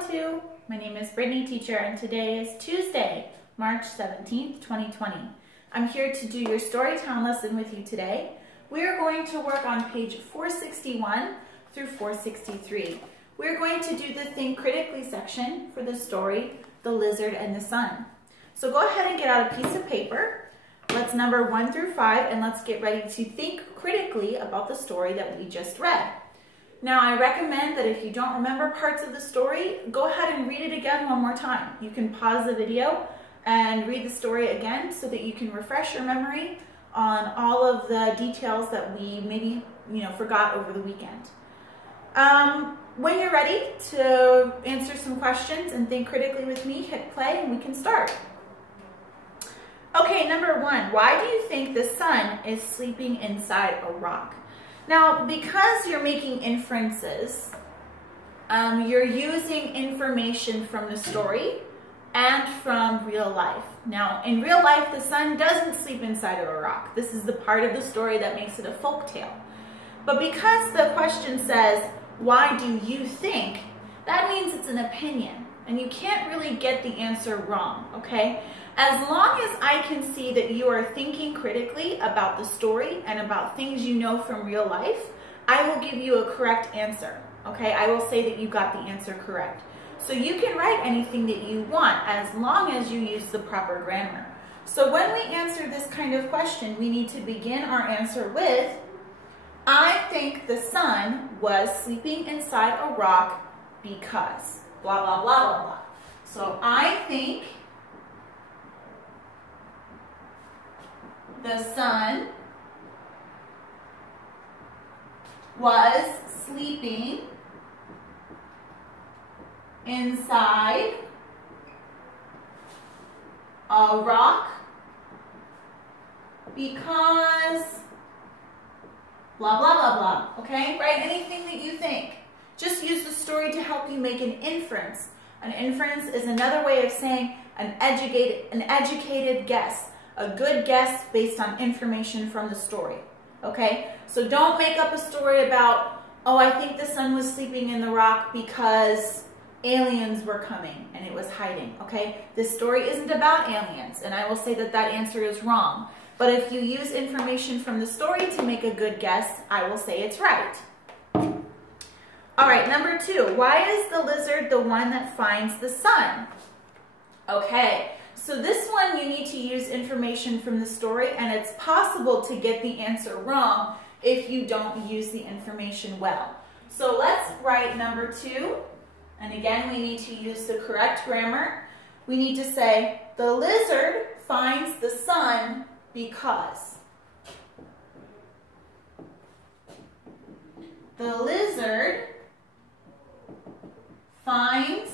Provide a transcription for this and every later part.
1-2. My name is Brittany, teacher, and today is Tuesday, March 17th, 2020. I'm here to do your Storytown lesson with you today. We are going to work on page 461 through 463. We're going to do the Think Critically section for the story, The Lizard and the Sun. So go ahead and get out a piece of paper. Let's number 1 through 5, and let's get ready to think critically about the story that we just read. Now, I recommend that if you don't remember parts of the story, go ahead and read it again one more time. You can pause the video and read the story again so that you can refresh your memory on all of the details that we maybe forgot over the weekend. When you're ready to answer some questions and think critically with me, hit play and we can start. Okay, number 1, why do you think the sun is sleeping inside a rock? Now, because you're making inferences, you're using information from the story and from real life. Now, in real life, the sun doesn't sleep inside of a rock. This is the part of the story that makes it a folk tale. But because the question says, why do you think? That means it's an opinion, and you can't really get the answer wrong, okay? As long as I can see that you are thinking critically about the story and about things you know from real life, I will give you a correct answer, okay? I will say that you got the answer correct. So you can write anything that you want as long as you use the proper grammar. So when we answer this kind of question, we need to begin our answer with, I think the sun was sleeping inside a rock because blah, blah, blah, blah, blah. So I think the sun was sleeping inside a rock because blah, blah, blah, blah. Okay? Write anything that you think. Just use the story to help you make an inference. An inference is another way of saying an educated guess. A good guess based on information from the story, okay? So don't make up a story about, oh, I think the sun was sleeping in the rock because aliens were coming and it was hiding, okay? This story isn't about aliens, and I will say that that answer is wrong. But if you use information from the story to make a good guess, I will say it's right. All right, number 2, why is the lizard the one that finds the sun? Okay. So this one you need to use information from the story, and it's possible to get the answer wrong if you don't use the information well. So let's write number 2, and again we need to use the correct grammar. We need to say, the lizard finds the sun because. The lizard finds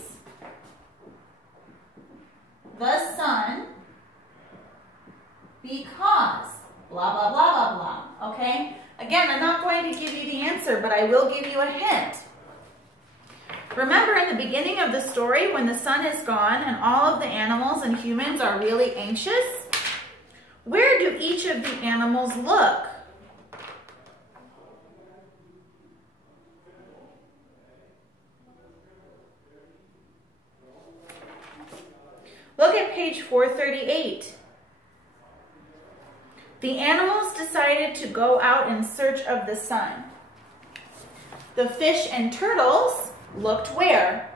the sun because blah, blah, blah, blah, blah, okay? Again, I'm not going to give you the answer, but I will give you a hint. Remember in the beginning of the story when the sun is gone and all of the animals and humans are really anxious? Where do each of the animals look? Look at page 438. The animals decided to go out in search of the sun. The fish and turtles looked where?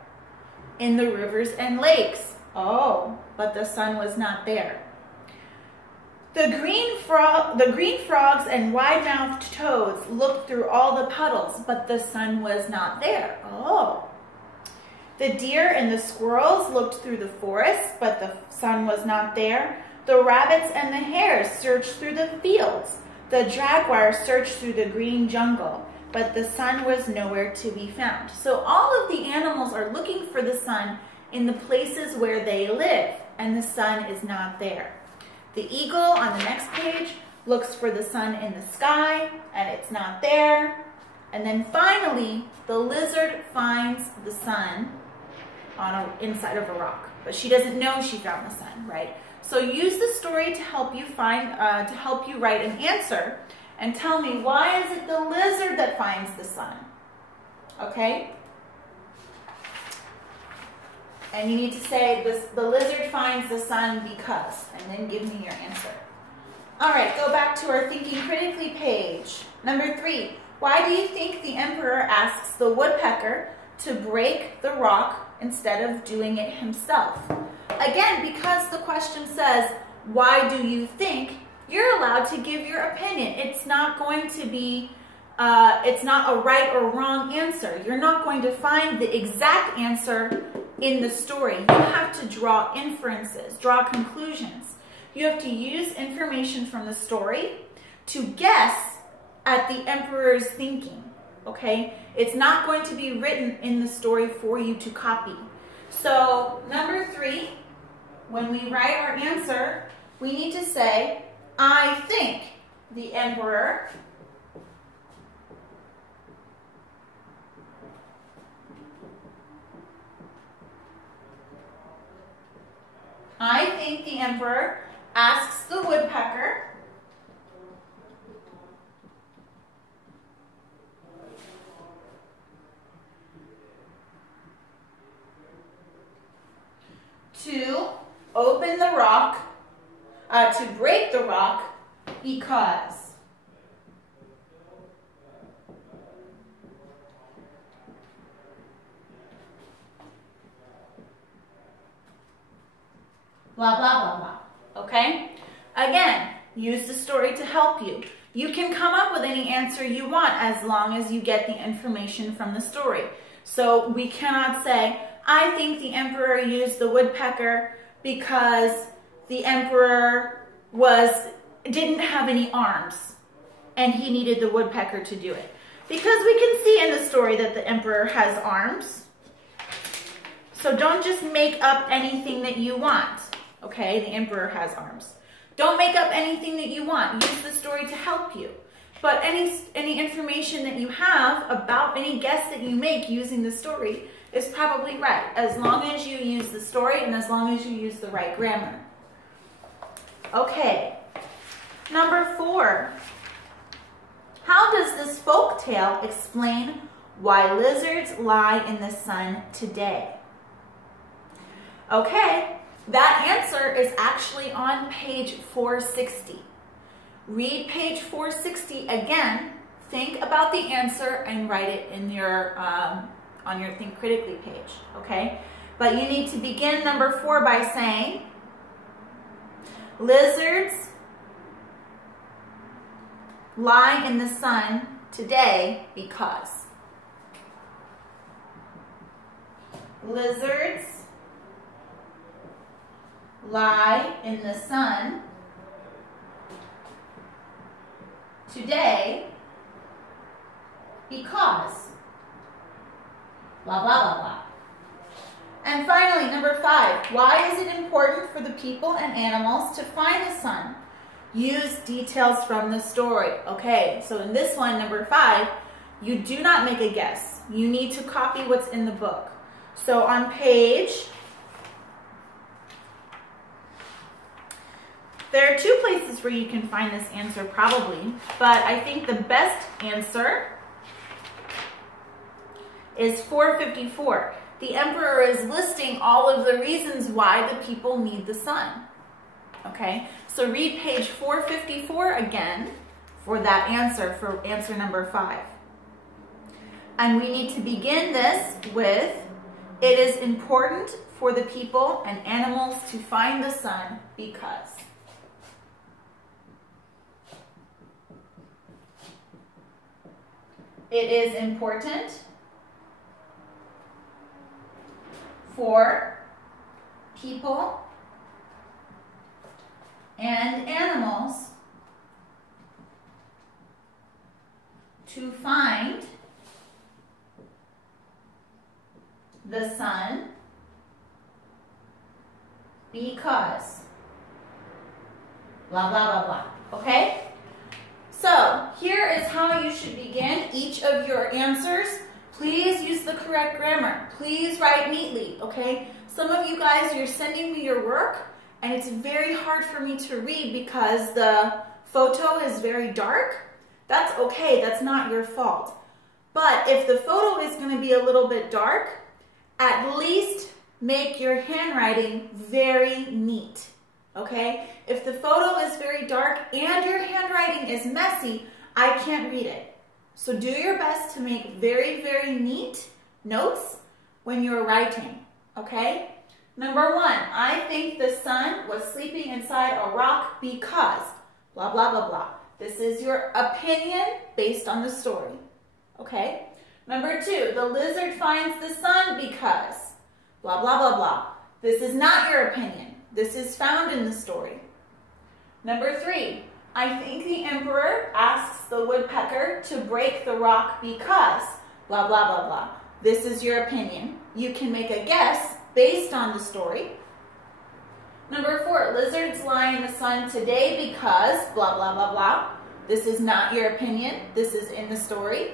In the rivers and lakes. Oh, but the sun was not there. The green frogs and wide-mouthed toads looked through all the puddles, but the sun was not there. Oh. The deer and the squirrels looked through the forest, but the sun was not there. The rabbits and the hares searched through the fields. The jaguar searched through the green jungle, but the sun was nowhere to be found. So all of the animals are looking for the sun in the places where they live, and the sun is not there. The eagle on the next page looks for the sun in the sky, and it's not there. And then finally, the lizard finds the sun inside of a rock, but she doesn't know she found the sun, right? So use the story to help you write an answer, and tell me, why is it the lizard that finds the sun? Okay? And you need to say, the lizard finds the sun because, and then give me your answer. All right, go back to our thinking critically page. Number 3, why do you think the emperor asks the woodpecker to break the rock instead of doing it himself? Again, because the question says, why do you think, you're allowed to give your opinion. It's not going to be, it's not a right or wrong answer. You're not going to find the exact answer in the story. You have to draw inferences, draw conclusions. You have to use information from the story to guess at the emperor's thinking, okay? It's not going to be written in the story for you to copy. So, number 3, when we write our answer, we need to say, I think the emperor asks the woodpecker to open the rock, to break the rock because. Blah, blah, blah, blah. Okay? Again, use the story to help you. You can come up with any answer you want as long as you get the information from the story. So we cannot say, I think the emperor used the woodpecker because the emperor didn't have any arms and he needed the woodpecker to do it. Because we can see in the story that the emperor has arms. So don't just make up anything that you want. Okay, the emperor has arms. Don't make up anything that you want. Use the story to help you. But any information that you have about any guess that you make using the story is probably right, as long as you use the story and as long as you use the right grammar. Okay, number 4. How does this folk tale explain why lizards lie in the sun today? Okay, that answer is actually on page 460. Read page 460 again, think about the answer, and write it in your on your Think Critically page, okay? But you need to begin number 4 by saying, lizards lie in the sun today because. Lizards lie in the sun today because. Blah, blah, blah, blah. And finally, number 5, why is it important for the people and animals to find the sun? Use details from the story. Okay, so in this one, number 5, you do not make a guess. You need to copy what's in the book. So on page, there are 2 places where you can find this answer probably, but I think the best answer is 454. The emperor is listing all of the reasons why the people need the sun. Okay, so read page 454 again for that answer, for answer number 5. And we need to begin this with, it is important for the people and animals to find the sun because. It is important for people and animals to find the sun because. Blah, blah, blah, blah. Okay? So, here is how you should begin each of your answers. Please use the correct grammar. Please write neatly, okay? Some of you guys, you're sending me your work, and it's very hard for me to read because the photo is very dark. That's okay, that's not your fault. But if the photo is going to be a little bit dark, at least make your handwriting very neat, okay? If the photo is very dark and your handwriting is messy, I can't read it. So do your best to make very, very neat notes when you're writing, okay? Number 1, I think the sun was sleeping inside a rock because blah, blah, blah, blah. This is your opinion based on the story, okay? Number 2, the lizard finds the sun because blah, blah, blah, blah. This is not your opinion. This is found in the story. Number 3, I think the emperor asks the woodpecker to break the rock because blah, blah, blah, blah. This is your opinion. You can make a guess based on the story. Number 4, lizards lie in the sun today because blah, blah, blah, blah. This is not your opinion. This is in the story.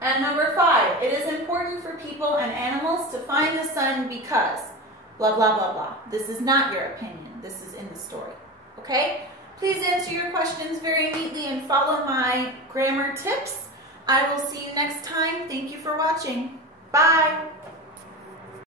And number 5, it is important for people and animals to find the sun because blah, blah, blah, blah. This is not your opinion. This is in the story. Okay? Please answer your questions very neatly and follow my grammar tips. I will see you next time. Thank you for watching. Bye.